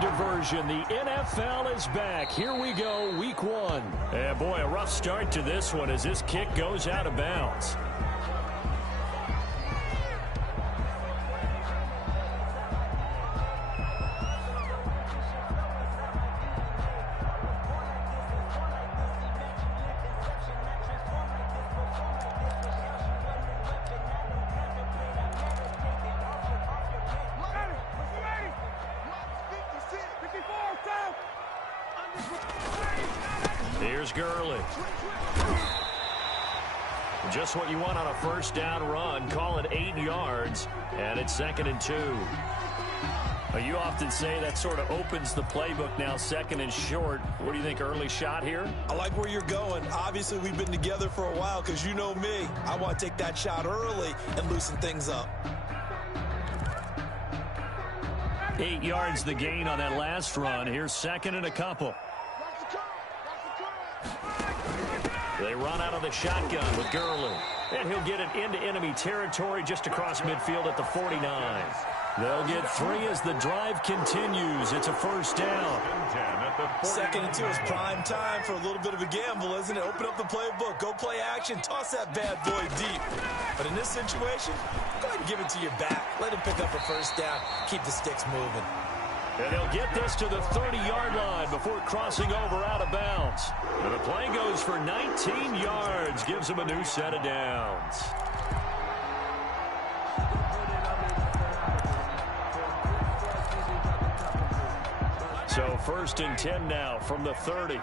Diversion. The NFL is back. Here we go, week one. And boy, a rough start to this one as this kick goes out of bounds. Here's Gurley. Just what you want on a first down run. Call it 8 yards, and it's 2nd and 2. You often say that sort of opens the playbook now, 2nd and short. What do you think, early shot here? I like where you're going. Obviously, we've been together for a while because you know me. I want to take that shot early and loosen things up. 8 yards the gain on that last run. Here's 2nd and a couple. They run out of the shotgun with Gurley. And he'll get it into enemy territory just across midfield at the 49. They'll get 3 as the drive continues. It's a first down. 2nd and 2 is prime time for a little bit of a gamble, isn't it? Open up the playbook. Go play action. Toss that bad boy deep. But in this situation, go ahead and give it to your back. Let him pick up a first down. Keep the sticks moving. And he'll get this to the 30-yard line before crossing over out of bounds. And the play goes for 19 yards, gives him a new set of downs. So 1st and 10 now from the 30.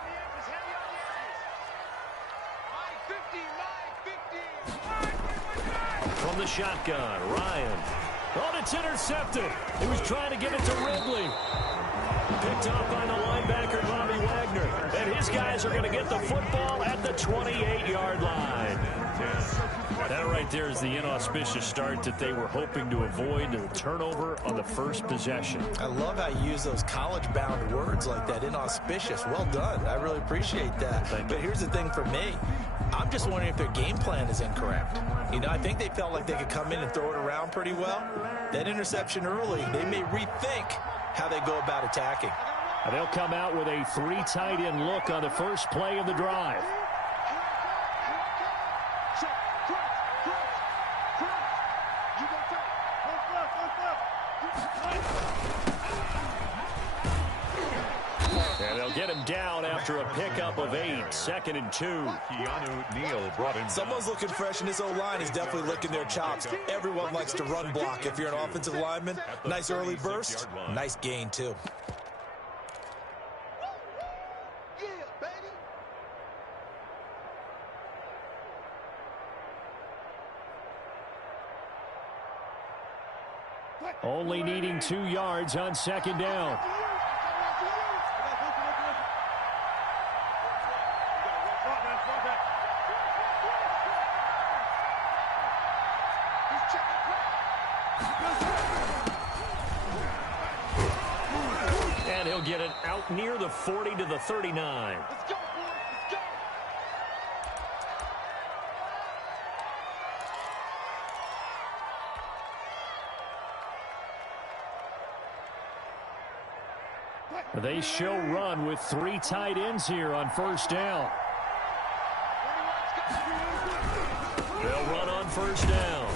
From the shotgun, Ryan. Oh, it's intercepted. He was trying to get it to Ridley. Picked up by the linebacker, Bobby Wagner. And his guys are going to get the football at the 28-yard line. That right there is the inauspicious start that they were hoping to avoid, the turnover on the first possession. I love how you use those college-bound words like that, inauspicious. Well done. I really appreciate that. But here's the thing for me. I'm just wondering if their game plan is incorrect. You know, I think they felt like they could come in and throw it around pretty well. That interception early, they may rethink how they go about attacking. And they'll come out with a 3 tight end look on the first play of the drive. And they'll get him down after a pickup of 8, 2nd and 2. Keanu Neal brought him. Someone's looking fresh, and this O-line is definitely licking their chops. Everyone likes to run block. If you're an offensive lineman, nice early burst, nice gain too. Only needing 2 yards on 2nd down. And he'll get it out near the 40 to the 39. Let's go, boys. Let's go. They show run with 3 tight ends here on first down. They'll run on first down.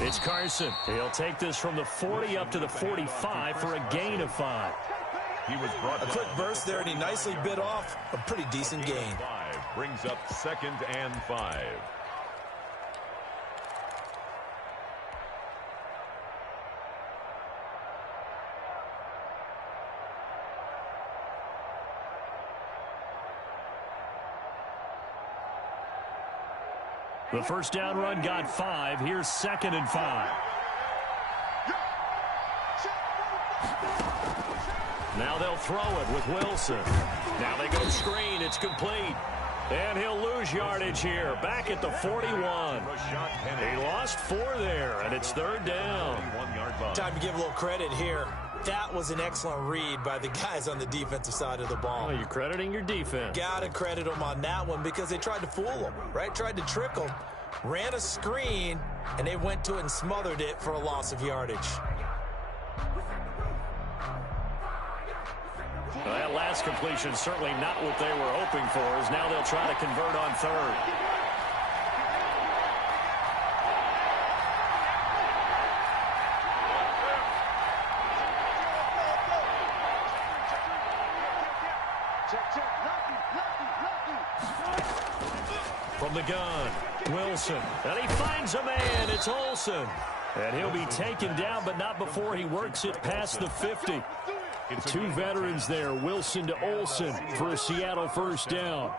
It's Carson. He'll take this from the 40 up to the 45 for a gain of 5. He was brought a quick burst there, and he nicely bit off a pretty decent gain. 5 brings up 2nd and 5. The first down run got 5. Here's 2nd and 5. Now they'll throw it with Wilson. Now they go screen. It's complete. And he'll lose yardage here. Back at the 41. He lost 4 there, and it's 3rd down. Time to give a little credit here. That was an excellent read by the guys on the defensive side of the ball. Oh, you're crediting your defense. Gotta credit them on that one because they tried to fool them, right? Tried to trick them. Ran a screen, and they went to it and smothered it for a loss of yardage. Well, that last completion certainly not what they were hoping for, as now they'll try to convert on third. From the gun, Wilson, and he finds a man. It's Olsen. And he'll be taken down, but not before he works it past the 50. Two veterans there, Wilson to Olsen, for a Seattle first down.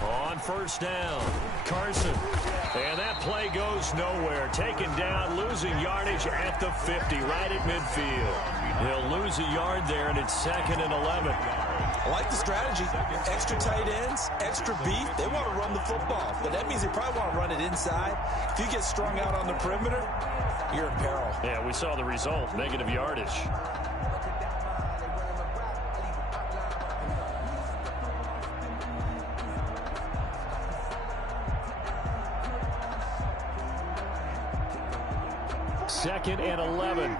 On first down, Carson. And that play goes nowhere. Taken down, losing yardage at the 50, right at midfield. He'll lose a yard there, and it's 2nd and 11. I like the strategy. Extra tight ends, extra beef. They want to run the football, but that means they probably want to run it inside. If you get strung out on the perimeter, you're in peril. Yeah, we saw the result, negative yardage. Second and 11.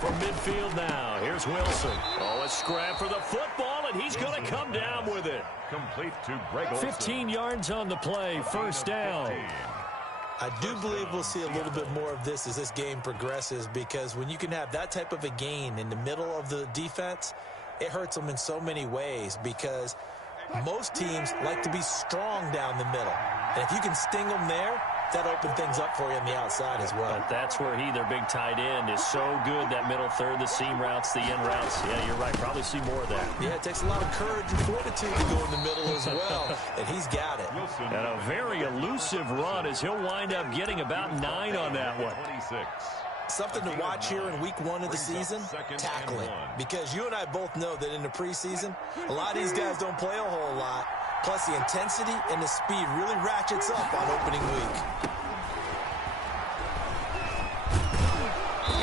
From midfield now, here's Wilson. Oh, a scrap for the football, and he's going to come down with it. Complete to Greg Olsen. 15 yards on the play, first down. I do believe we'll see a little bit more of this as this game progresses, because when you can have that type of a gain in the middle of the defense, it hurts them in so many ways, because most teams like to be strong down the middle. And if you can sting them there, that opened things up for you on the outside as well. But that's where their big tight end, is so good, that middle third, the seam routes, the end routes. Yeah, you're right. Probably see more of that. Yeah, it takes a lot of courage and fortitude to go in the middle as well, and he's got it. And a very elusive run, as he'll wind up getting about 9 on that one. Something to watch here in week 1 of the season, tackling. Because you and I both know that in the preseason, a lot of these guys don't play a whole lot. Plus, the intensity and the speed really ratchets up on opening week.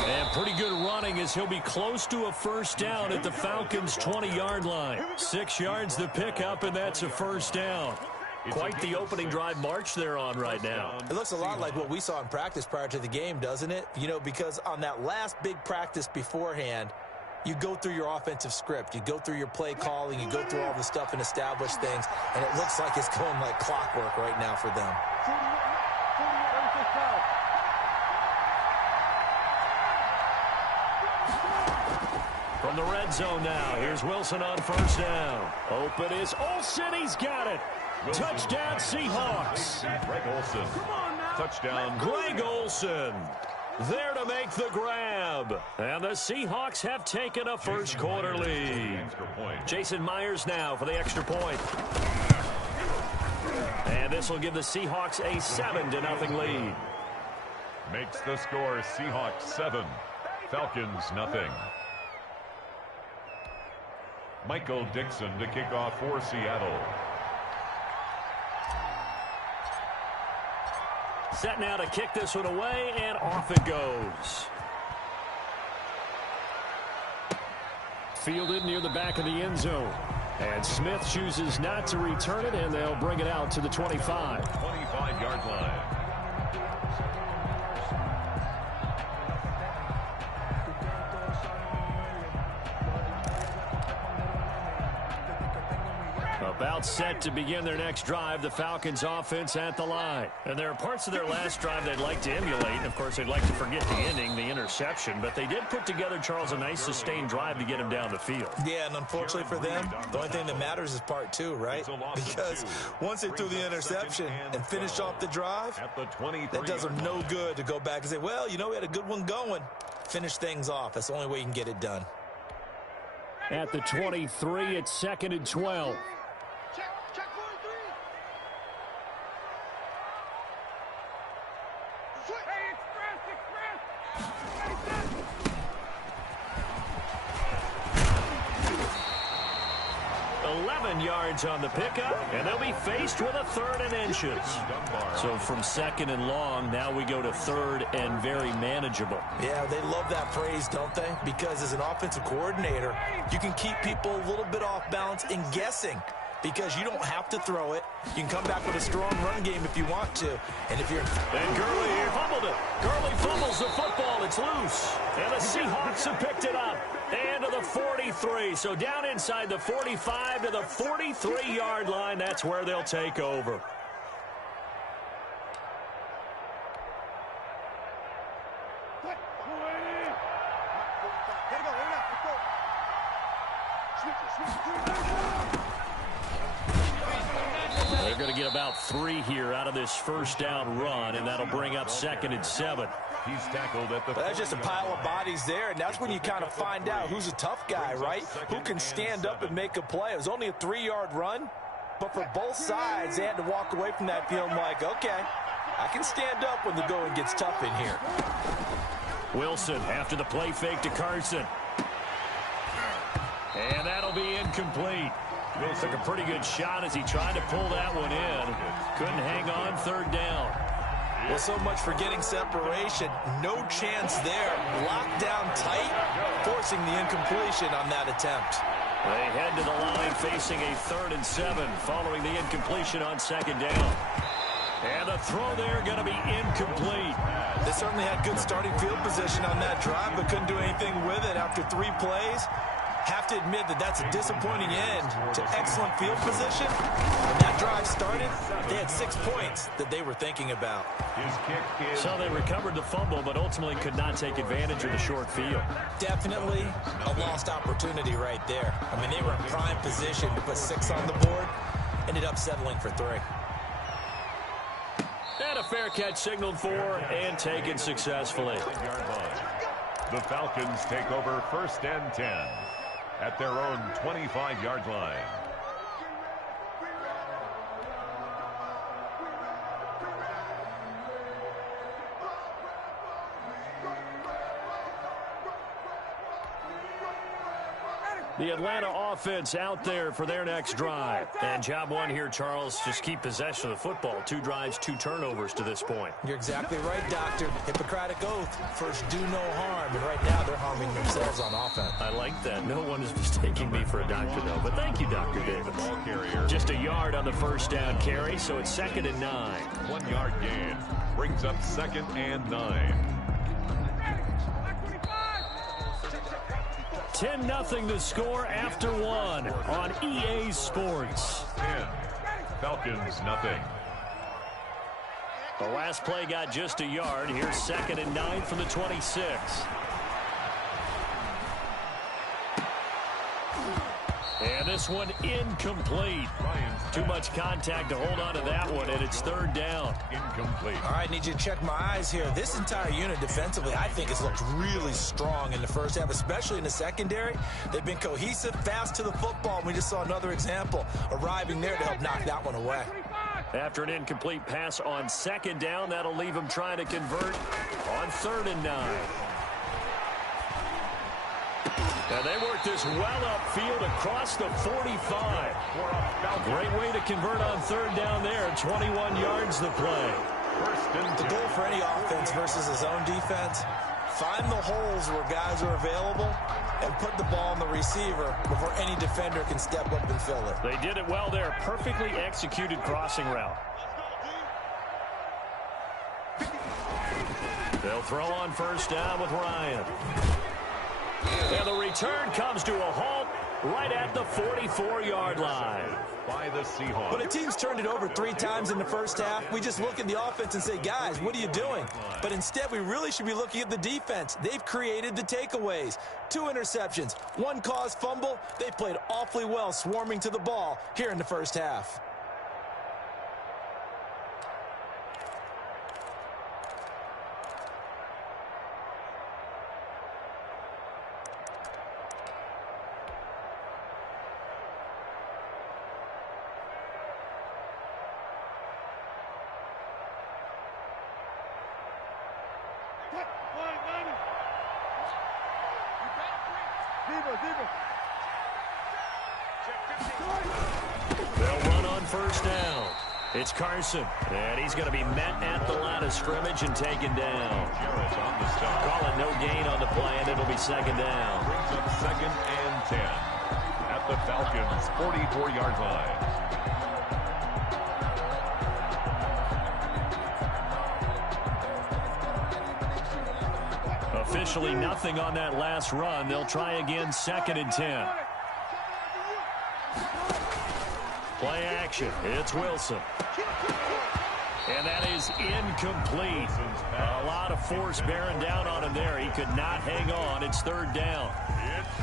And pretty good running, as he'll be close to a first down at the Falcons' 20-yard line. 6 yards the pickup, and that's a first down. Quite the opening drive march they're on right now. It looks a lot like what we saw in practice prior to the game, doesn't it? You know, because on that last big practice beforehand, you go through your offensive script, you go through your play calling, you go through all the stuff and establish things, and it looks like it's going like clockwork right now for them. From the red zone now, here's Wilson on first down. Open is Olsen, he's got it. Touchdown, Seahawks. Greg Olsen. Touchdown. Greg Olsen there to make the grab. And the Seahawks have taken a first quarter lead. Jason Myers now for the extra point. And this will give the Seahawks a 7-0 lead. Makes the score Seahawks 7, Falcons 0. Michael Dixon to kick off for Seattle. Set now to kick this one away, and off it goes. Fielded near the back of the end zone. And Smith chooses not to return it, and they'll bring it out to the 25. 25-yard line. About set to begin their next drive, the Falcons offense at the line. And there are parts of their last drive they'd like to emulate. And of course, they'd like to forget the ending, the interception. But they did put together, Charles, a nice sustained drive to get him down the field. Yeah, and unfortunately for them, the only thing that matters is part 2, right? Because once they threw the interception and finished off the drive, that does them no good to go back and say, well, you know, we had a good one going. Finish things off. That's the only way you can get it done. At the 23, it's 2nd and 12. $11 yards on the pickup, and they'll be faced with a 3rd and inches. So from 2nd and long, now we go to 3rd and very manageable. Yeah, they love that phrase, don't they? Because as an offensive coordinator, you can keep people a little bit off balance and guessing, because you don't have to throw it. You can come back with a strong run game if you want to. And if you're... And Gurley here fumbled it. Gurley fumbles the football. It's loose. And the Seahawks have picked it up. And to the 43. So down inside the 45 to the 43-yard line. That's where they'll take over. They're going to get about 3 here out of this first down run, and that'll bring up 2nd and 7. He's tackled at the... That's just a pile of bodies there, and that's when you kind of find out who's a tough guy, right? Who can stand up and make a play. It was only a 3-yard run, but for both sides, they had to walk away from that feeling like, okay, I can stand up when the going gets tough in here. Wilson after the play fake to Carson. And that'll be incomplete. Took a pretty good shot as he tried to pull that one in. Couldn't hang on 3rd down. Well, so much for getting separation. No chance there. Locked down tight, forcing the incompletion on that attempt. They head to the line facing a 3rd and 7 following the incompletion on 2nd down. And the throw there going to be incomplete. They certainly had good starting field position on that drive, but couldn't do anything with it after 3 plays. Have to admit that that's a disappointing end to excellent field position. When that drive started, they had 6 points that they were thinking about. His kick is... So they recovered the fumble, but ultimately could not take advantage of the short field. Definitely a lost opportunity right there. I mean, they were in prime position to put 6 on the board. Ended up settling for 3. And a fair catch signaled for and taken successfully. The Falcons take over 1st and 10 at their own 25-yard line. The Atlanta offense out there for their next drive. And job 1 here, Charles, just keep possession of the football. 2 drives, 2 turnovers to this point. You're exactly right, Doctor. Hippocratic oath. First, do no harm. And right now, they're harming themselves on offense. I like that. No one is mistaking me for a doctor, though. But thank you, Dr. Davis. Ball carrier. Just a yard on the first down carry, so it's 2nd and 9. 1-yard gain. Brings up 2nd and 9. 10-0 the score after 1 on EA Sports. 10. Falcons, nothing. The last play got just a yard. Here's 2nd and 9 from the 26. And this one incomplete. Too much contact to hold on to that one, and it's 3rd down. Incomplete. All right, need you to check my eyes here. This entire unit defensively, I think, has looked really strong in the first half, especially in the secondary. They've been cohesive, fast to the football, and we just saw another example arriving there to help knock that one away. After an incomplete pass on 2nd down, that'll leave them trying to convert on 3rd and 9. And they work this well upfield across the 45. Great way to convert on 3rd down there. 21 yards the play. The goal for any offense versus a zone defense, find the holes where guys are available and put the ball on the receiver before any defender can step up and fill it. They did it well there. Perfectly executed crossing route. They'll throw on 1st down with Ryan. And the return comes to a halt right at the 44-yard line. By the Seahawks. When a team's turned it over 3 times in the first half, we just look at the offense and say, guys, what are you doing? But instead, we really should be looking at the defense. They've created the takeaways. 2 interceptions, 1 caused fumble. They played awfully well swarming to the ball here in the first half. They'll run on first down. It's Carson, and he's going to be met at the line of scrimmage and taken down. Call it no gain on the play, and it'll be second down. Brings up 2nd and 10 at the Falcons' 44-yard line. Officially nothing on that last run. They'll try again, 2nd and 10. Play action. It's Wilson. And that is incomplete. A lot of force bearing down on him there. He could not hang on. It's 3rd down.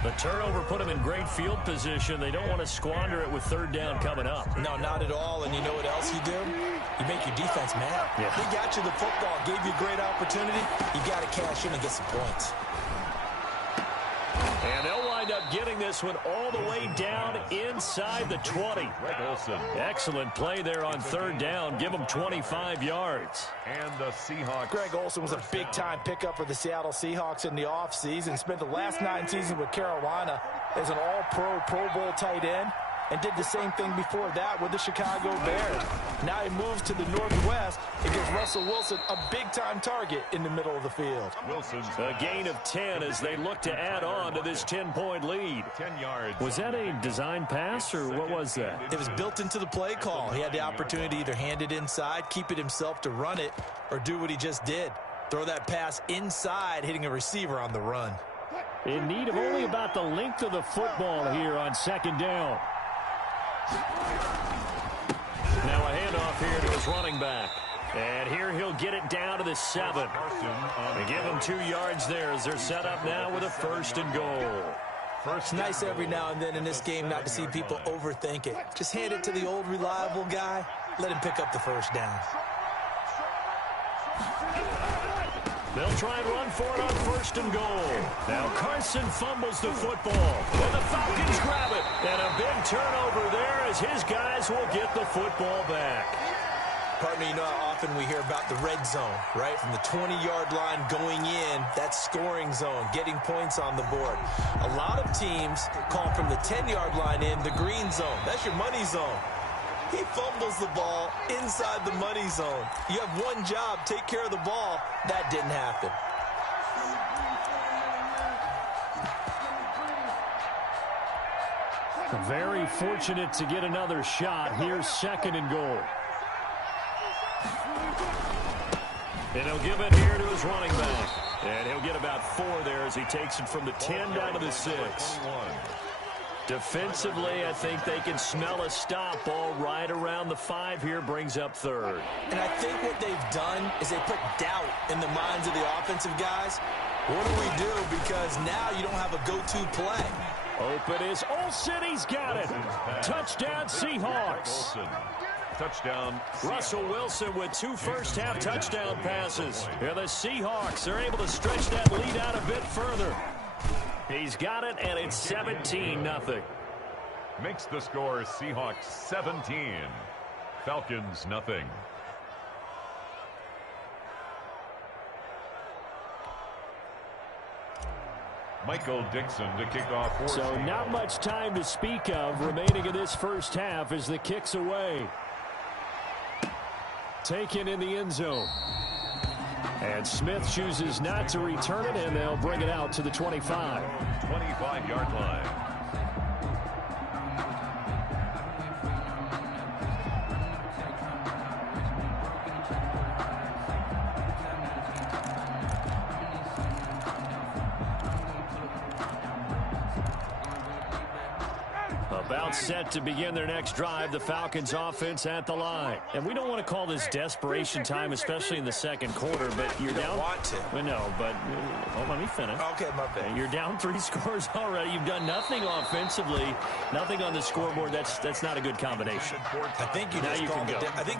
The turnover put him in great field position. They don't want to squander it with 3rd down coming up. No, not at all. And you know what else you do? You make your defense mad. Yeah. They got you the football, gave you a great opportunity. You got to cash in and get some points. And they'll wind up getting this one all the way down inside the 20. Excellent play there on 3rd down. Give them 25 yards. And the Seahawks. Greg Olsen was a big-time pickup for the Seattle Seahawks in the offseason. Spent the last 9 seasons with Carolina as an all-pro, Pro Bowl tight end, and did the same thing before that with the Chicago Bears. Now he moves to the Northwest and gives Russell Wilson a big-time target in the middle of the field. Wilson's A gain of 10 as they look to add on to this 10-point lead. 10 yards. Was that a design pass, or what was that? It was built into the play call. He had the opportunity to either hand it inside, keep it himself to run it, or do what he just did. Throw that pass inside, hitting a receiver on the run. In need of only about the length of the football here on 2nd down. Now a handoff here to his running back. And here he'll get it down to the 7. They give him 2 yards there as they're set up now with a 1st and goal. It's nice every now and then in this game not to see people overthink it. Just hand it to the old reliable guy. Let him pick up the 1st down. They'll try and run for it on 1st and goal. Now Carson fumbles the football. And the Falcons grab it. And a big turnover there as his guys will get the football back. Partner, you know how often we hear about the red zone, right? From the 20-yard line going in, that's scoring zone, getting points on the board. A lot of teams call from the 10-yard line in the green zone. That's your money zone. He fumbles the ball inside the money zone. You have one job, take care of the ball. That didn't happen. Very fortunate to get another shot. Here's 2nd and goal. And he'll give it here to his running back. And he'll get about 4 there as he takes it from the 10 down to the 6. Defensively, I think they can smell a stop. Ball right around the 5 here, brings up 3rd. And I think what they've done is they put doubt in the minds of the offensive guys. What do we do? Because now you don't have a go-to play. Open is Olsen. He's got it. Touchdown, Seahawks. Touchdown. Russell Wilson with 2 first-half touchdown passes. Here the Seahawks are able to stretch that lead out a bit further. He's got it, and it's 17-0. Makes the score Seahawks 17. Falcons nothing. Michael Dixon to kick off. So not much time to speak of remaining in this first half as the kick's away. Taken in the end zone. And Smith chooses not to return it, and they'll bring it out to the 25. 25-yard line. About set to begin their next drive, the Falcons offense at the line. And we don't want to call this desperation time, especially in the second quarter, but you're down. Don't want to. Well, no, but let me finish. Okay, my bad. You're down 3 scores already. You've done nothing offensively, nothing on the scoreboard. That's not a good combination. I think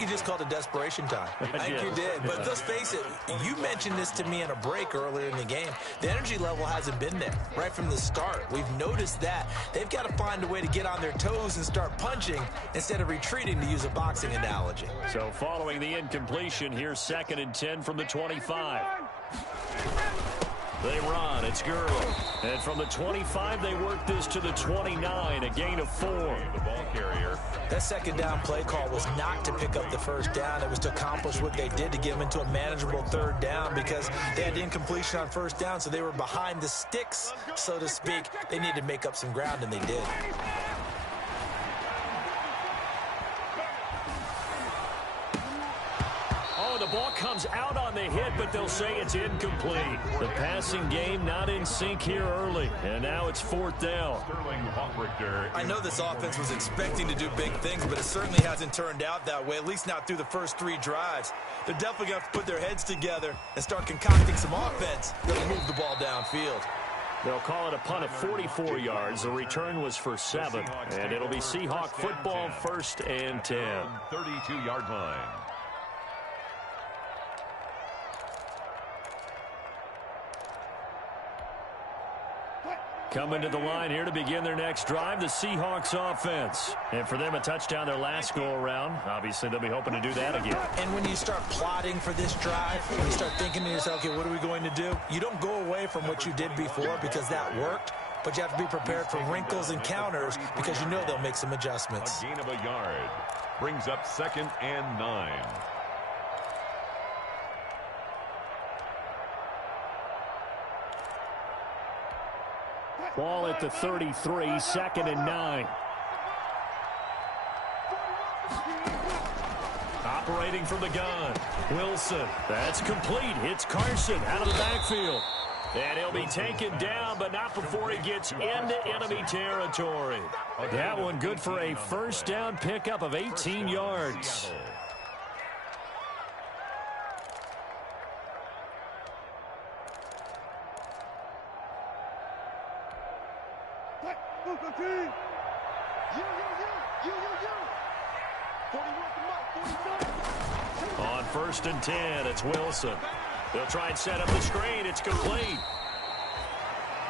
you just called it desperation time. I think you did. But let's face it, you mentioned this to me in a break earlier in the game. The energy level hasn't been there right from the start. We've noticed that. They've got to find a way to get on their toes and start punching instead of retreating, to use a boxing analogy. So following the incompletion, here's 2nd and 10 from the 25. They run. It's Gurley. And from the 25, they work this to the 29, a gain of 4. The ball carrier. That second down play call was not to pick up the first down. It was to accomplish what they did to get them into a manageable third down because they had the incompletion on first down, so they were behind the sticks, so to speak. They needed to make up some ground, and they did. The ball comes out on the hit, but they'll say it's incomplete. The passing game not in sync here early, and now it's 4th down. I know this offense was expecting to do big things, but it certainly hasn't turned out that way, at least not through the first 3 drives. They're definitely going to have to put their heads together and start concocting some offense that'll move the ball downfield. They'll call it a punt of 44 yards. The return was for 7, and it'll be Seahawk football, 1st and 10. 32-yard line. Coming to the line here to begin their next drive, the Seahawks offense. And for them, a touchdown their last go-around. Obviously, they'll be hoping to do that again. And when you start plotting for this drive, when you start thinking to yourself, okay, what are we going to do? You don't go away from what you did before because that worked, but you have to be prepared for wrinkles and counters because you know they'll make some adjustments. A gain of a yard. Brings up 2nd and 9. Ball at the 33, 2nd and 9. Operating from the gun, Wilson. That's complete. Hits Carson out of the backfield. And he'll be taken down, but not before he gets into enemy territory. That one good for a first down pickup of 18 yards. On 1st and 10, it's Wilson. They'll try and set up the screen. It's complete.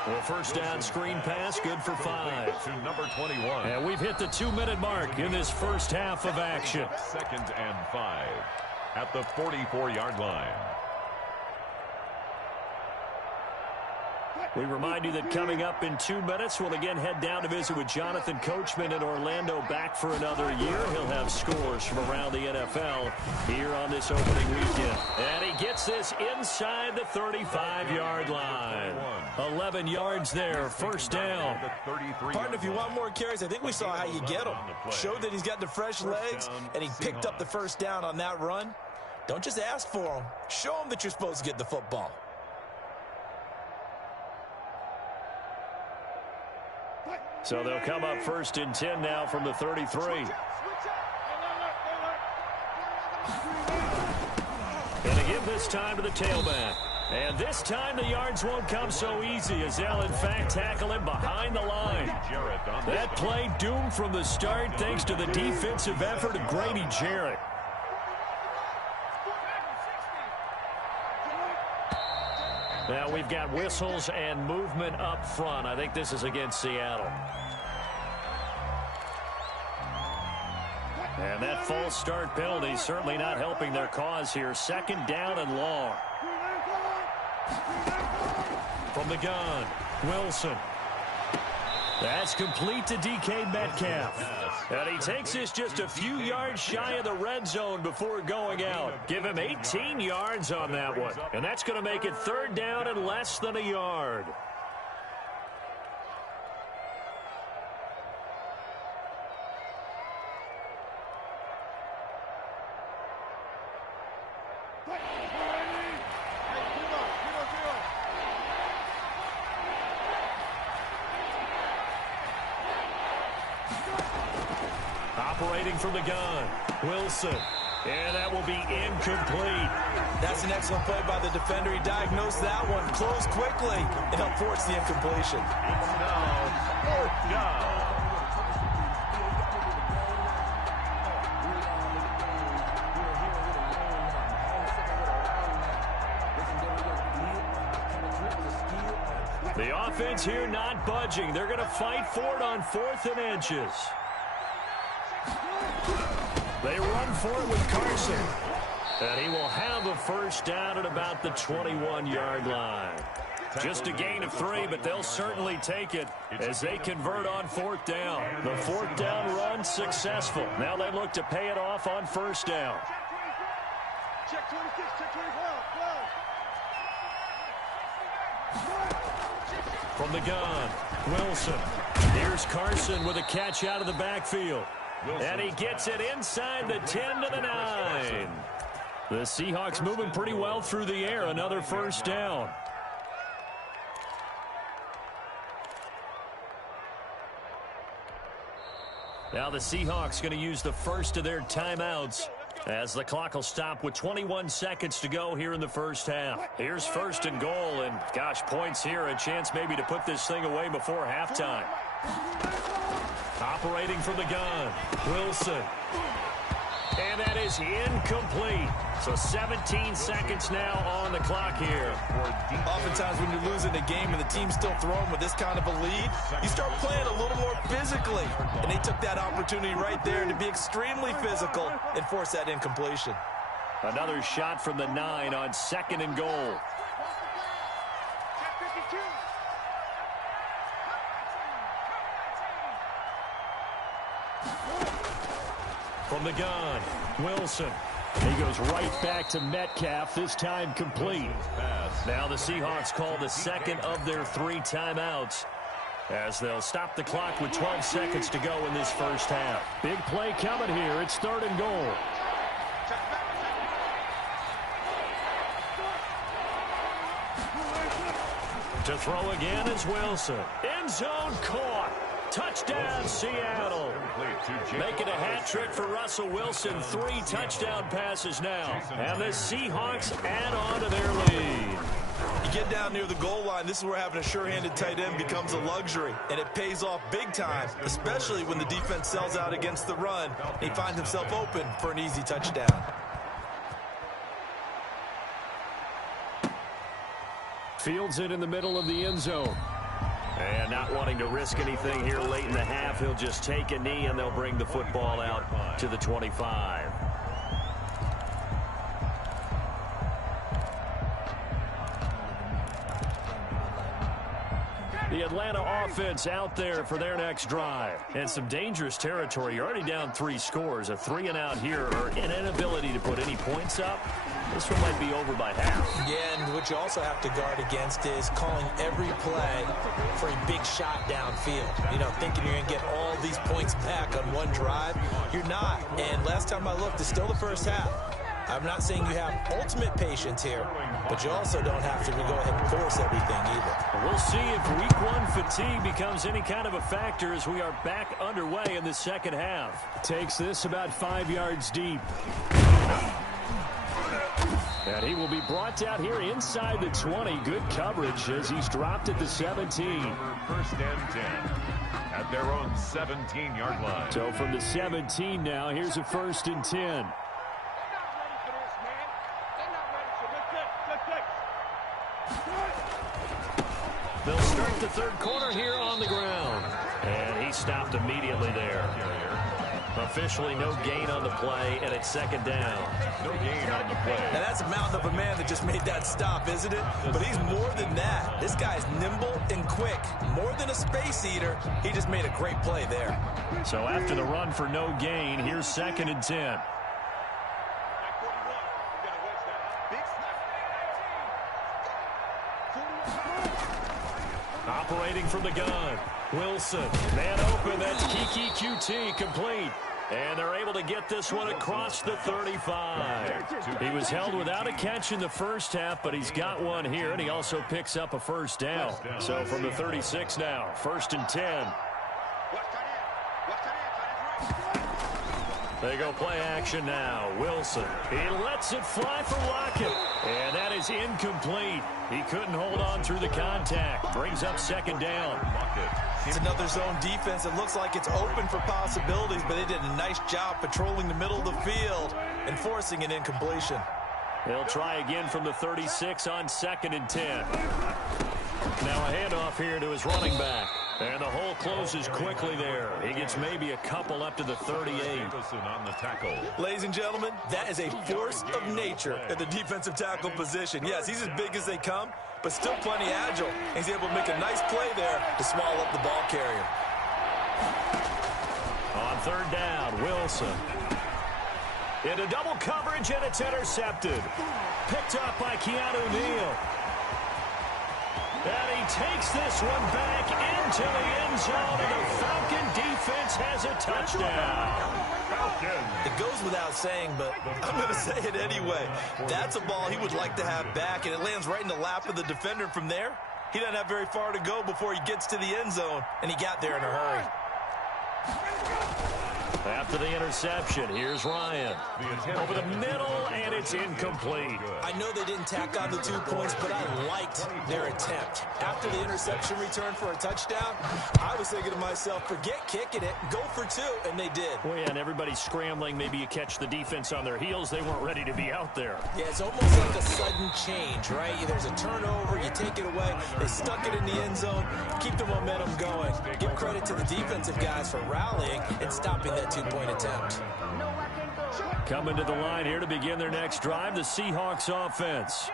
Well, first down screen pass, good for 5. To number 21. And we've hit the 2-minute mark in this first half of action. 2nd and 5 at the 44-yard line. We remind you that coming up in 2 minutes, we'll again head down to visit with Jonathan Coachman in Orlando, back for another year. He'll have scores from around the NFL here on this opening weekend. And he gets this inside the 35-yard line. 11 yards there, first down. Partner, if you want more carries, I think we saw how you get them. Showed that he's got the fresh legs, and he picked up the first down on that run. Don't just ask for them. Show them that you're supposed to get the football. So they'll come up 1st and 10 now from the 33. And again this time to the tailback. And this time the yards won't come so easy as they'll in fact tackle him behind the line. That play doomed from the start thanks to the defensive effort of Grady Jarrett. Now we've got whistles and movement up front. I think this is against Seattle. And that false start penalty certainly not helping their cause here. 2nd down and long. From the gun, Wilson. That's complete to DK Metcalf. And he takes this just a few yards shy of the red zone before going out. Give him 18 yards on that one. And that's going to make it 3rd down and less than a yard. Operating from the gun, Wilson. And that will be incomplete. That's an excellent play by the defender. He diagnosed that one, closed quickly, and helped force the incompletion. It's now 4th down. The offense here not budging. They're going to fight for it on 4th and inches. They run for it with Carson. And he will have a first down at about the 21-yard line. Just a gain of 3, but they'll certainly take it as they convert on 4th down. The 4th down run successful. Now they look to pay it off on 1st down. Check 26, check 24, From the gun, Wilson. Here's Carson with a catch out of the backfield. And he gets it inside the 10 to the 9. The Seahawks moving pretty well through the air. Another first down. Now the Seahawks going to use the first of their timeouts as the clock will stop with 21 seconds to go here in the first half. Here's 1st and goal, and gosh, points here, a chance maybe to put this thing away before halftime. Operating from the gun, Wilson. And that is incomplete. So 17 seconds now on the clock here. Oftentimes when you're losing a game and the team's still throwing with this kind of a lead, you start playing a little more physically. And they took that opportunity right there to be extremely physical and force that incompletion. Another shot from the 9 on 2nd and goal. From the gun, Wilson. He goes right back to Metcalf, this time complete. Now the Seahawks call the second of their 3 timeouts as they'll stop the clock with 12 seconds to go in this first half. Big play coming here. It's 3rd and goal. To throw again is Wilson. End zone caught. Touchdown, Seattle. Making a hat trick for Russell Wilson. 3 touchdown passes now. And the Seahawks add on to their lead. You get down near the goal line, this is where having a sure-handed tight end becomes a luxury. And it pays off big time, especially when the defense sells out against the run. He finds himself open for an easy touchdown. Fields it in the middle of the end zone. And not wanting to risk anything here late in the half, he'll just take a knee and they'll bring the football out to the 25. The Atlanta offense out there for their next drive. And some dangerous territory. You're already down 3 scores. A 3-and-out here or an inability to put any points up. This one might be over by half. Yeah, and what you also have to guard against is calling every play for a big shot downfield. You know, thinking you're going to get all these points back on one drive. You're not. And last time I looked, it's still the first half. I'm not saying you have ultimate patience here, but you also don't have to go ahead and force everything either. We'll see if week 1 fatigue becomes any kind of a factor as we are back underway in the second half. Takes this about 5 yards deep. And he will be brought down here inside the 20. Good coverage as he's dropped at the 17. 1st and 10 at their own 17-yard line. So from the 17 now, here's a 1st and 10. They'll start the 3rd quarter here on the ground. And he stopped immediately there. Officially no gain on the play, and it's 2nd down. No gain on the play. Now that's a mountain of a man that just made that stop, isn't it? But he's more than that. This guy's nimble and quick. More than a space eater, he just made a great play there. So after the run for no gain, here's 2nd and 10. Operating from the gun, Wilson. Man open, that's Kiki QT complete. And they're able to get this one across the 35. He was held without a catch in the first half, but he's got one here, and he also picks up a first down. So from the 36 now, 1st and 10. They go play action now. Wilson. He lets it fly for Lockett. And that is incomplete. He couldn't hold on through the contact. Brings up 2nd down. It's another zone defense. It looks like it's open for possibilities, but they did a nice job patrolling the middle of the field and forcing an incompletion. They'll try again from the 36 on 2nd and 10. Now a handoff here to his running back. And the hole closes quickly there. He gets maybe a couple up to the 38. On the tackle. Ladies and gentlemen, that is a force of nature at the defensive tackle position. Yes, he's as big as they come, but still plenty agile. He's able to make a nice play there to swallow up the ball carrier. On third down, Wilson. Into double coverage, and it's intercepted. Picked up by Keanu Neal. And he takes this one back into the end zone, and the Falcon defense has a touchdown. It goes without saying, but I'm going to say it anyway. That's a ball he would like to have back, and it lands right in the lap of the defender from there. He doesn't have very far to go before he gets to the end zone, and he got there in a hurry. After the interception, here's Ryan. Over the middle, and it's incomplete. I know they didn't tack on the 2 points, but I liked their attempt. After the interception return for a touchdown, I was thinking to myself, forget kicking it, go for 2, and they did. Well, yeah, and everybody's scrambling. Maybe you catch the defense on their heels. They weren't ready to be out there. Yeah, it's almost like a sudden change, right? There's a turnover, you take it away, they stuck it in the end zone, keep the momentum going. Give credit to the defensive guys for rallying and stopping that 2-point attempt. Coming to the line here to begin their next drive, the Seahawks offense.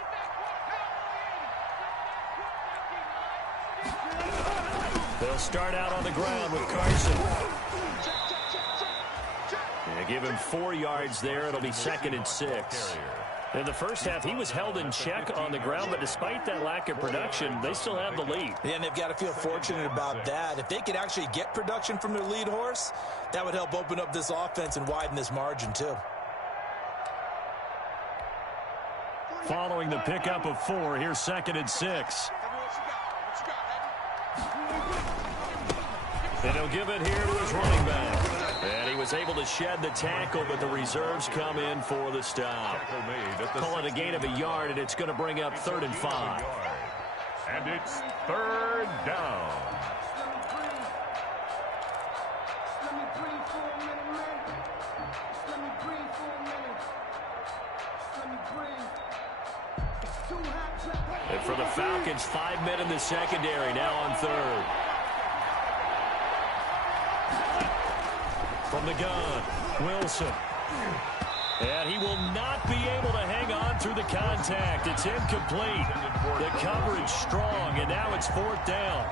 They'll start out on the ground with Carson. They give him 4 yards there. It'll be 2nd and 6. In the first half, he was held in check on the ground, but despite that lack of production, they still have the lead. Yeah, and they've got to feel fortunate about that. If they could actually get production from their lead horse, that would help open up this offense and widen this margin, too. Following the pickup of 4, here's 2nd and 6. And he'll give it here to his running back. And he was able to shed the tackle, but the reserves come in for the stop. Call it a gain of a yard, and it's going to bring up 3rd and 5. And it's 3rd down. And for the Falcons, 5 men in the secondary, now on 3rd. From the gun, Wilson. And he will not be able to hang on through the contact. It's incomplete. The coverage strong, and now it's 4th down.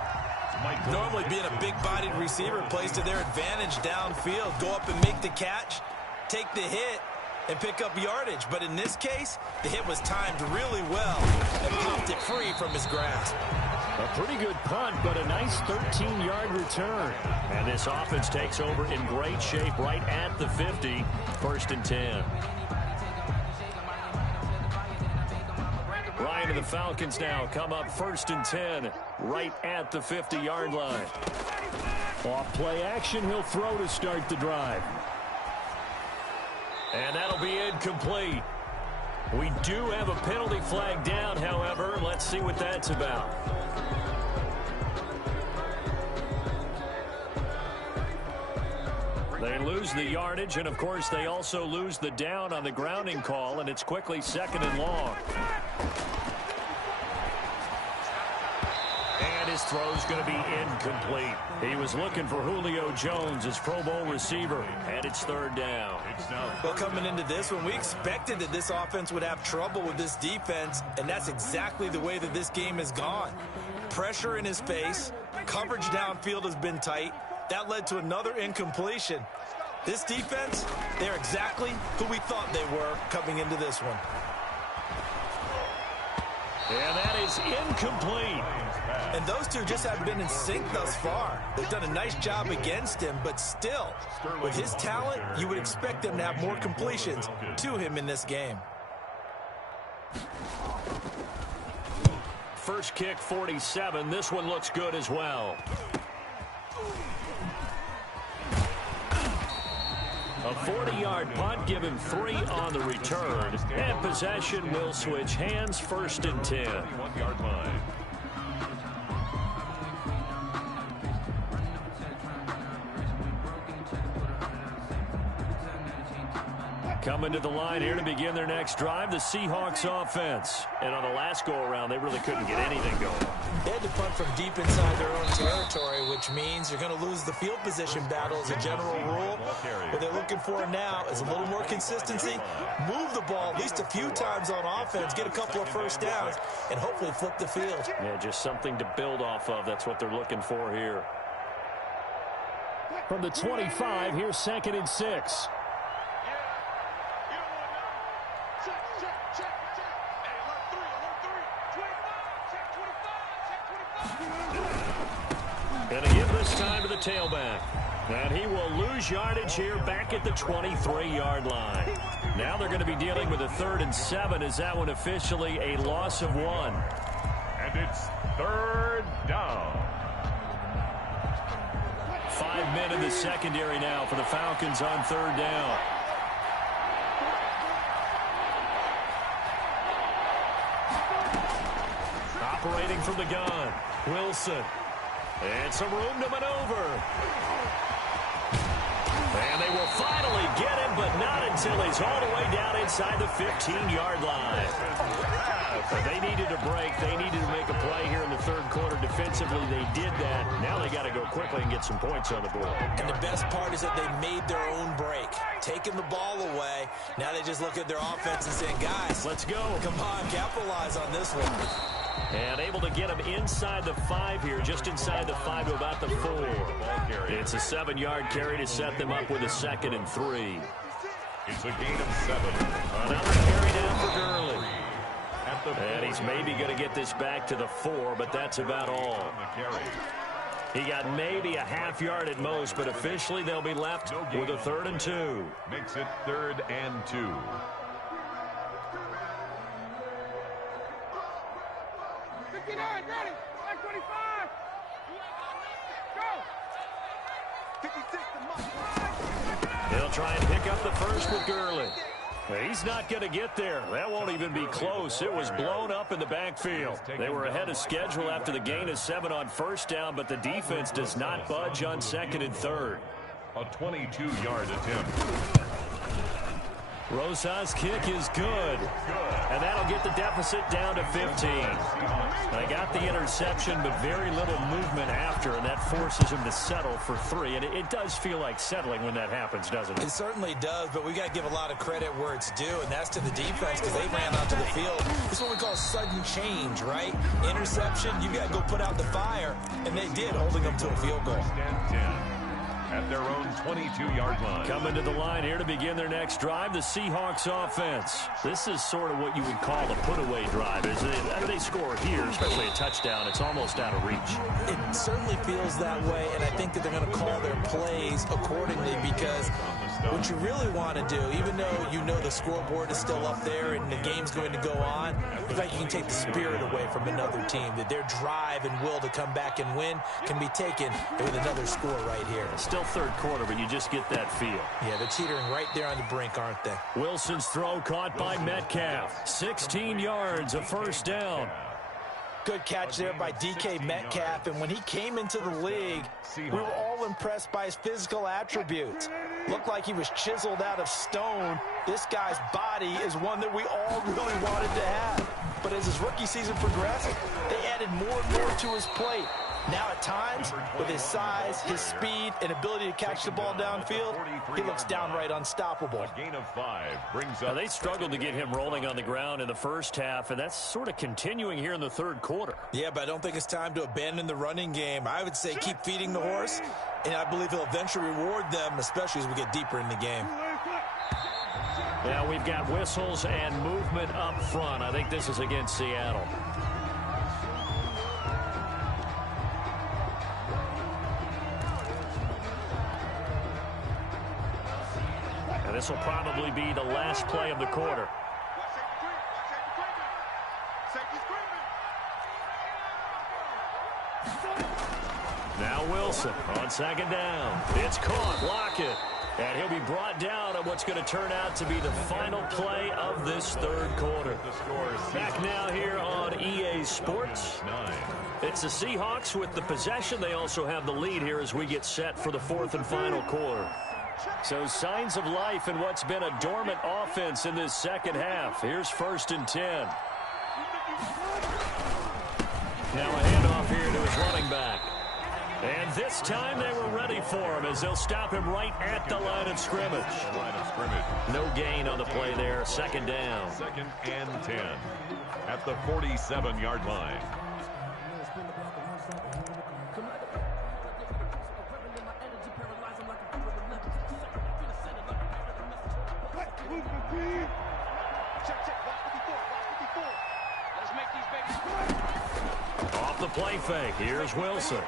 Normally being a big-bodied receiver plays to their advantage downfield. Go up and make the catch, take the hit, and pick up yardage. But in this case, the hit was timed really well and popped it free from his grasp. A pretty good punt, but a nice 13-yard return. And this offense takes over in great shape right at the 50. 1st and 10. Ryan and the Falcons now come up 1st and 10 right at the 50-yard line. Off play action, he'll throw to start the drive. And that'll be incomplete. We do have a penalty flag down, however. Let's see what that's about. They lose the yardage, and of course they also lose the down on the grounding call, and it's quickly 2nd and long. And his throw's going to be incomplete. He was looking for Julio Jones, his Pro Bowl receiver, and it's 3rd down. Well, coming into this one, we expected that this offense would have trouble with this defense, and that's exactly the way that this game has gone. Pressure in his face, coverage downfield has been tight. That led to another incompletion. This defense, they're exactly who we thought they were coming into this one. And that is incomplete. And those two just haven't been in sync thus far. They've done a nice job against him, but still, with his talent, you would expect them to have more completions to him in this game. First kick, 47. This one looks good as well. A 40-yard punt, give him 3 on the return. And possession will switch hands, 1st and 10. Coming to the line here to begin their next drive, the Seahawks offense. And on the last go-around, they really couldn't get anything going. They had to punt from deep inside their own territory, which means you're going to lose the field position battle as a general rule. What they're looking for now is a little more consistency, move the ball at least a few times on offense, get a couple of first downs, and hopefully flip the field. Yeah, just something to build off of. That's what they're looking for here. From the 25, here's 2nd and 6. Going to give this time to the tailback. And he will lose yardage here back at the 23-yard line. Now they're going to be dealing with a 3rd and 7. Is that one officially a loss of 1? And it's 3rd down. 5 men in the secondary now for the Falcons on 3rd down. Operating from the gun, Wilson. And some room to maneuver. And they will finally get him, but not until he's all the way down inside the 15-yard line. They needed a break. They needed to make a play here in the 3rd quarter. Defensively, they did that. Now they got to go quickly and get some points on the board. And the best part is that they made their own break, taking the ball away. Now they just look at their offense and saying, guys, let's go. Come on, capitalize on this one. And able to get him inside the 5 here, just inside the 5 to about the 4. It's a 7-yard carry to set them up with a 2nd and 3. It's a gain of 7. Another carry down for Gurley. And he's maybe going to get this back to the 4, but that's about all. He got maybe a half yard at most, but officially they'll be left with a 3rd and 2. Makes it 3rd and 2. Ready, 25. Go. He'll try and pick up the first with Gurley. He's not going to get there. That won't even be close. It was blown up in the backfield. They were ahead of schedule after the gain of 7 on 1st down, but the defense does not budge on 2nd and 3rd. A 22-yard attempt. Rosa's kick is good. And that'll get the deficit down to 15. They got the interception, but very little movement after, and that forces him to settle for 3. And it does feel like settling when that happens, doesn't it? It certainly does, but we got to give a lot of credit where it's due, and that's to the defense because they ran out to the field. This is what we call sudden change, right? Interception, you got to go put out the fire, and they did, holding them to a field goal. At their own 22-yard line. Coming to the line here to begin their next drive, the Seahawks offense. This is sort of what you would call a put-away drive. As they score here, especially a touchdown, it's almost out of reach. It certainly feels that way, and I think that they're going to call their plays accordingly because what you really want to do, even though you know the scoreboard is still up there and the game's going to go on, it's like you can take the spirit away from another team, that their drive and will to come back and win can be taken with another score right here. Still 3rd quarter, but you just get that feel. Yeah, they're teetering right there on the brink, aren't they? Wilson's throw caught by Metcalf. 16 yards, a 1st down. Good catch there by DK Metcalf, and when he came into the league, we were all impressed by his physical attributes. Looked like he was chiseled out of stone. This guy's body is one that we all really wanted to have. But as his rookie season progressed, they added more and more to his plate. Now at times, with his size, his speed, and ability to catch the ball downfield, he looks downright unstoppable. A gain of 5 brings up. Now, they struggled to get him rolling on the ground in the 1st half, and that's sort of continuing here in the 3rd quarter. Yeah, but I don't think it's time to abandon the running game. I would say keep feeding the horse, and I believe he'll eventually reward them, especially as we get deeper in the game. Now we've got whistles and movement up front. I think this is against Seattle. And this will probably be the last play of the quarter. Now Wilson on 2nd down. It's caught. Lockett. And he'll be brought down on what's going to turn out to be the final play of this 3rd quarter. Back now here on EA Sports. It's the Seahawks with the possession. They also have the lead here as we get set for the 4th and final quarter. So signs of life in what's been a dormant offense in this second half. Here's 1st and 10. Now a handoff here to his running back. And this time they were ready for him as they'll stop him right at the line of scrimmage. No gain on the play there. 2nd down. 2nd and 10 at the 47-yard line. Off the play fake. Here's Wilson.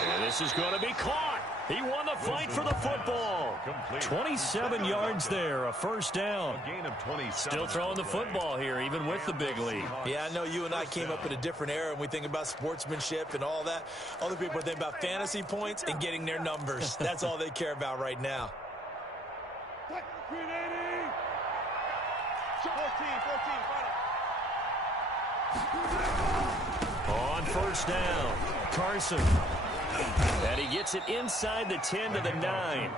And this is going to be caught. He won the fight for the football. 27 yards there, a 1st down. A gain of 27. Still throwing the football here, even with the big lead. Yeah, I know you and I came up in a different era, and we think about sportsmanship and all that. Other people think about fantasy points and getting their numbers. That's all they care about right now. 14. On 1st down, Carson. And he gets it inside the 10 to the 9.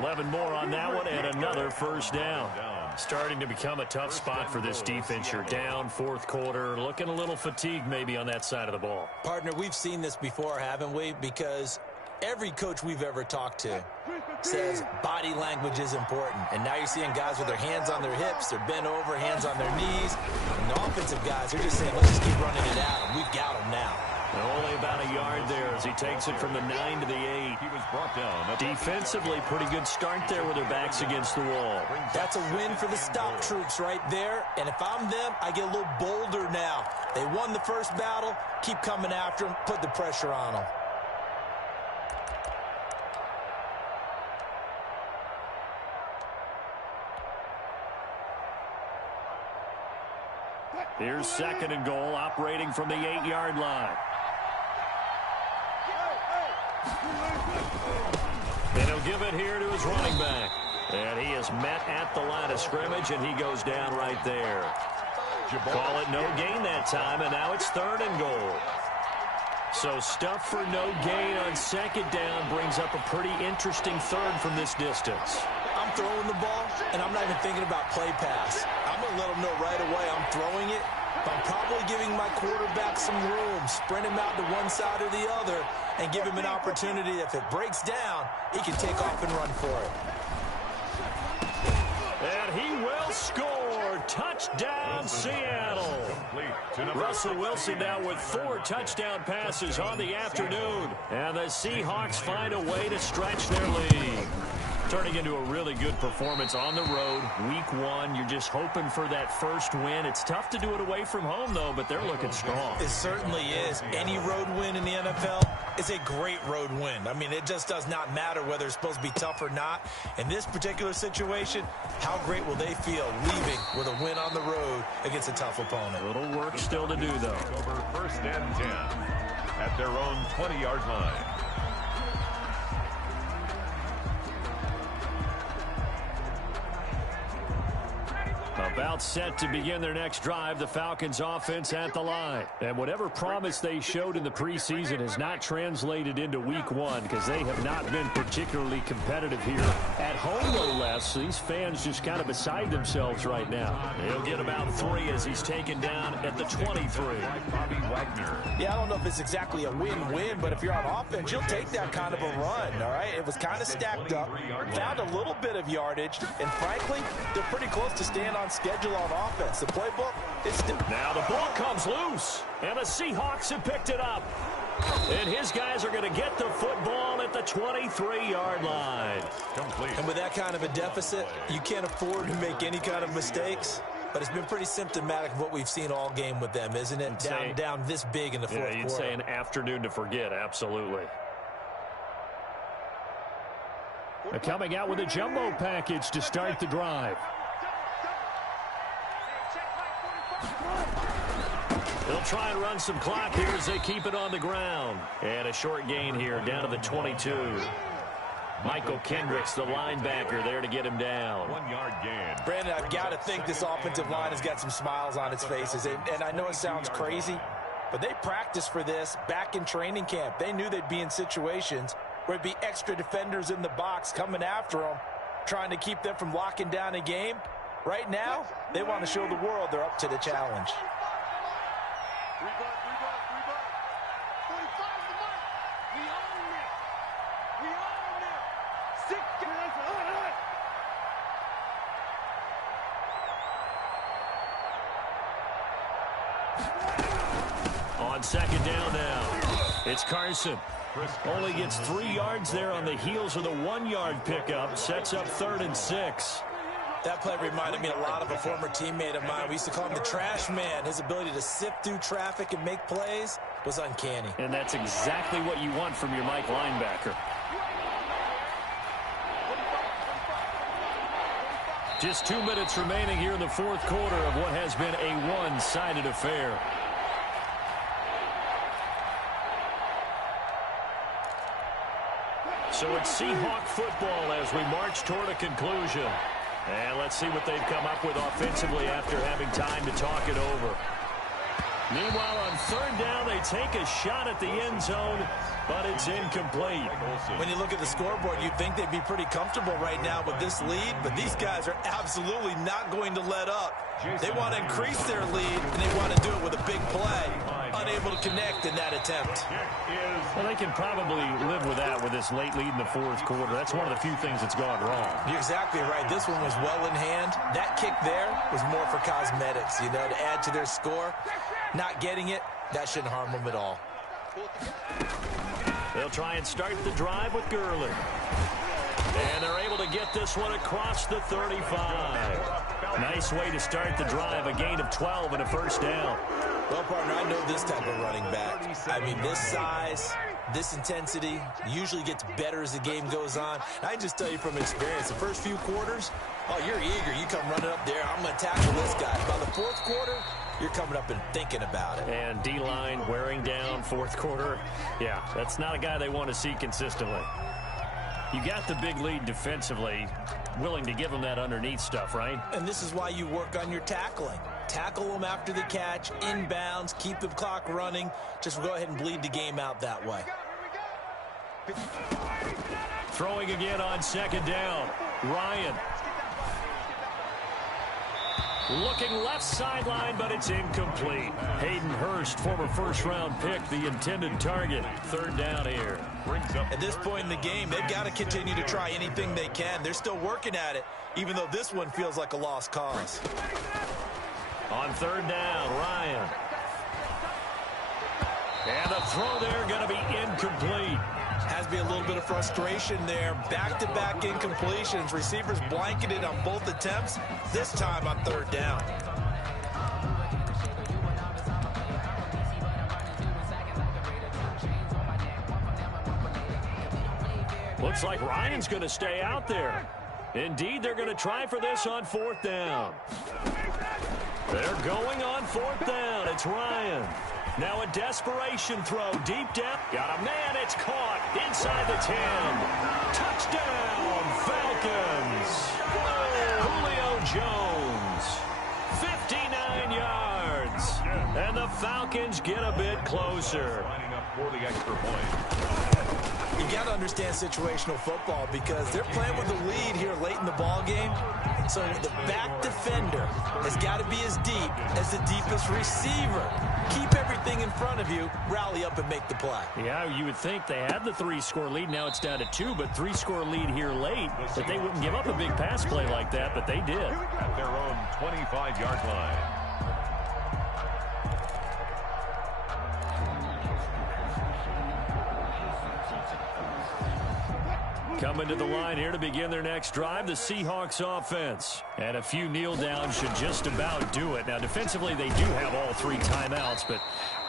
11 more on that one and another 1st down. Starting to become a tough spot for this defense. You're down 4th quarter, looking a little fatigued maybe on that side of the ball. Partner, we've seen this before, haven't we? Because every coach we've ever talked to says body language is important. And now you're seeing guys with their hands on their hips, they're bent over, hands on their knees. And the offensive guys are just saying, let's just keep running it at them. We've got them now. Only about a yard there as he takes it from the 9 to the 8. He was brought down. Defensively, pretty good start there with their backs against the wall. That's a win for the stop troops right there. And if I'm them, I get a little bolder now. They won the first battle. Keep coming after them. Put the pressure on them. Here's 2nd and goal, operating from the 8-yard line. And he'll give it here to his running back. And he is met at the line of scrimmage, and he goes down right there. Call it no gain that time, and now it's 3rd and goal. So stuff for no gain on 2nd down brings up a pretty interesting 3rd from this distance. I'm throwing the ball, and I'm not even thinking about play pass. I'm going to let them know right away I'm throwing it, but I'm probably giving my quarterback some room, sprint him out to one side or the other, and give him an opportunity. If it breaks down, he can take off and run for it. And he will score. Touchdown, Seattle. Russell Wilson now with 4 touchdown passes on the afternoon. And the Seahawks find a way to stretch their lead. Turning into a really good performance on the road. Week 1, you're just hoping for that first win. It's tough to do it away from home, though, but they're looking strong. It certainly is. Any road win in the NFL is a great road win. I mean, it just does not matter whether it's supposed to be tough or not. In this particular situation, how great will they feel leaving with a win on the road against a tough opponent? A little work still to do, though. Over 1st and 10 at their own 20-yard line. About set to begin their next drive, the Falcons offense at the line. And whatever promise they showed in the preseason has not translated into week 1 because they have not been particularly competitive here. At home, no less. These fans just kind of beside themselves right now. He'll get about 3 as he's taken down at the 23. Yeah, I don't know if it's exactly a win-win, but if you're on offense, you'll take that kind of a run, all right? It was kind of stacked up, found a little bit of yardage, and frankly, they're pretty close to staying on schedule on offense. The playbook is still... Now the ball comes loose, and the Seahawks have picked it up. And his guys are going to get the football at the 23-yard line. Complete. And with that kind of a deficit, you can't afford to make any kind of mistakes. But it's been pretty symptomatic of what we've seen all game with them, isn't it? Down this big in the fourth quarter. You'd say an afternoon to forget, absolutely. They're coming out with a jumbo package to start the drive. They'll try and run some clock here as they keep it on the ground. And a short gain here down to the 22. Michael Kendricks, the linebacker, there to get him down. 1-yard gain. Brandon, I've got to think this offensive line has got some smiles on its faces. And I know it sounds crazy, but they practiced for this back in training camp. They knew they'd be in situations where it'd be extra defenders in the box coming after them, trying to keep them from locking down a game. Right now, they want to show the world they're up to the challenge. On second down now, it's Carson. Only gets 3 yards there on the heels of the 1-yard pickup. Sets up 3rd and 6. That play reminded me a lot of a former teammate of mine. We used to call him the trash man. His ability to sift through traffic and make plays was uncanny. And that's exactly what you want from your Mike linebacker. Just 2 minutes remaining here in the 4th quarter of what has been a one-sided affair. So it's Seahawk football as we march toward a conclusion. And let's see what they've come up with offensively after having time to talk it over. Meanwhile, on 3rd down, they take a shot at the end zone, but it's incomplete. When you look at the scoreboard, you'd think they'd be pretty comfortable right now with this lead, but these guys are absolutely not going to let up. They want to increase their lead, and they want to do it with a big play. Unable to connect in that attempt. Well, they can probably live with that with this late lead in the 4th quarter. That's one of the few things that's gone wrong. You're exactly right. This one was well in hand. That kick there was more for cosmetics, you know, to add to their score. Not getting it, that shouldn't harm them at all. They'll try and start the drive with Gurley. And they're able to get this one across the 35. Nice way to start the drive, a gain of 12 and a 1st down. Well, partner, I know this type of running back. I mean, this size, this intensity usually gets better as the game goes on. I can just tell you from experience, the first few quarters, oh, you're eager. You come running up there, I'm going to tackle this guy. By the 4th quarter, you're coming up and thinking about it. And D-line wearing down 4th quarter. Yeah, that's not a guy they want to see consistently. You got the big lead defensively, willing to give them that underneath stuff, right? And this is why you work on your tackling. Tackle them after the catch, inbounds, keep the clock running. Just go ahead and bleed the game out that way. Throwing again on 2nd down. Ryan. Looking left sideline, but it's incomplete. Hayden Hurst, former 1st-round pick, the intended target. 3rd down here. At this point in the game, they've got to continue to try anything they can. They're still working at it, even though this one feels like a lost cause. On 3rd down, Ryan. And the throw there going to be incomplete. Has to be a little bit of frustration there. Back-to-back incompletions. Receivers blanketed on both attempts, this time on 3rd down. Looks like Ryan's going to stay out there. Indeed, they're going to try for this on 4th down. They're going on 4th down. It's Ryan. Now a desperation throw deep down. Got a man. It's caught inside the 10. Touchdown, Falcons. Julio Jones. 59 yards. And the Falcons get a bit closer. Lining up for the extra point. You got to understand situational football because they're playing with the lead here late in the ball game. So the back defender has got to be as deep as the deepest receiver. Keep everything in front of you, rally up and make the play. Yeah, you would think they had the 3-score lead. Now it's down to 2, but 3-score lead here late. That they wouldn't give up a big pass play like that, but they did. At their own 25-yard line. Coming to the line here to begin their next drive, the Seahawks offense. And a few kneel downs should just about do it. Now, defensively, they do have all 3 timeouts, but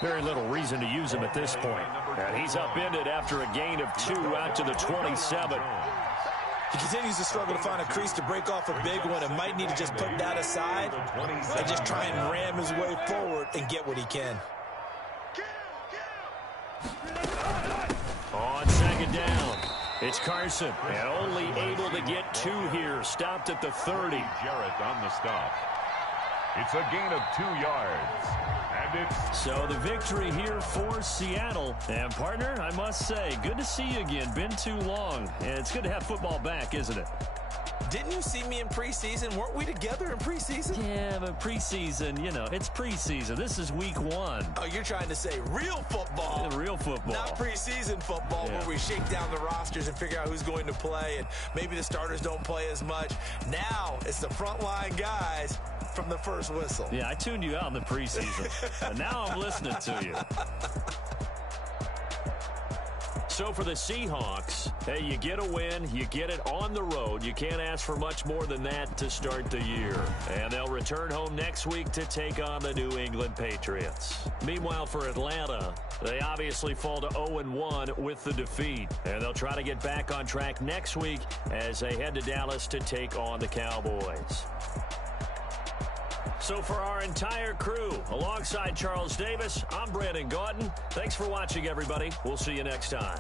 very little reason to use them at this point. And he's upended after a gain of 2 out to the 27. He continues to struggle to find a crease to break off a big one and might need to just put that aside and just try and ram his way forward and get what he can. On 2nd down. It's Carson, and only able to get 2 here. Stopped at the 30. Jarrett on the stop. It's a gain of 2 yards. And it's... So the victory here for Seattle. And, partner, I must say, good to see you again. Been too long. And it's good to have football back, isn't it? Didn't you see me in preseason? Weren't we together in preseason? Yeah, but preseason, you know, it's preseason. This is week 1. Oh, you're trying to say real football. Real football. Not preseason football where we shake down the rosters and figure out who's going to play, and maybe the starters don't play as much. Now it's the frontline guys from the first whistle. Yeah, I tuned you out in the preseason. But now I'm listening to you. So for the Seahawks, hey, you get a win, you get it on the road. You can't ask for much more than that to start the year. And they'll return home next week to take on the New England Patriots. Meanwhile, for Atlanta, they obviously fall to 0-1 with the defeat. And they'll try to get back on track next week as they head to Dallas to take on the Cowboys. So for our entire crew, alongside Charles Davis, I'm Brandon Gauton. Thanks for watching, everybody. We'll see you next time.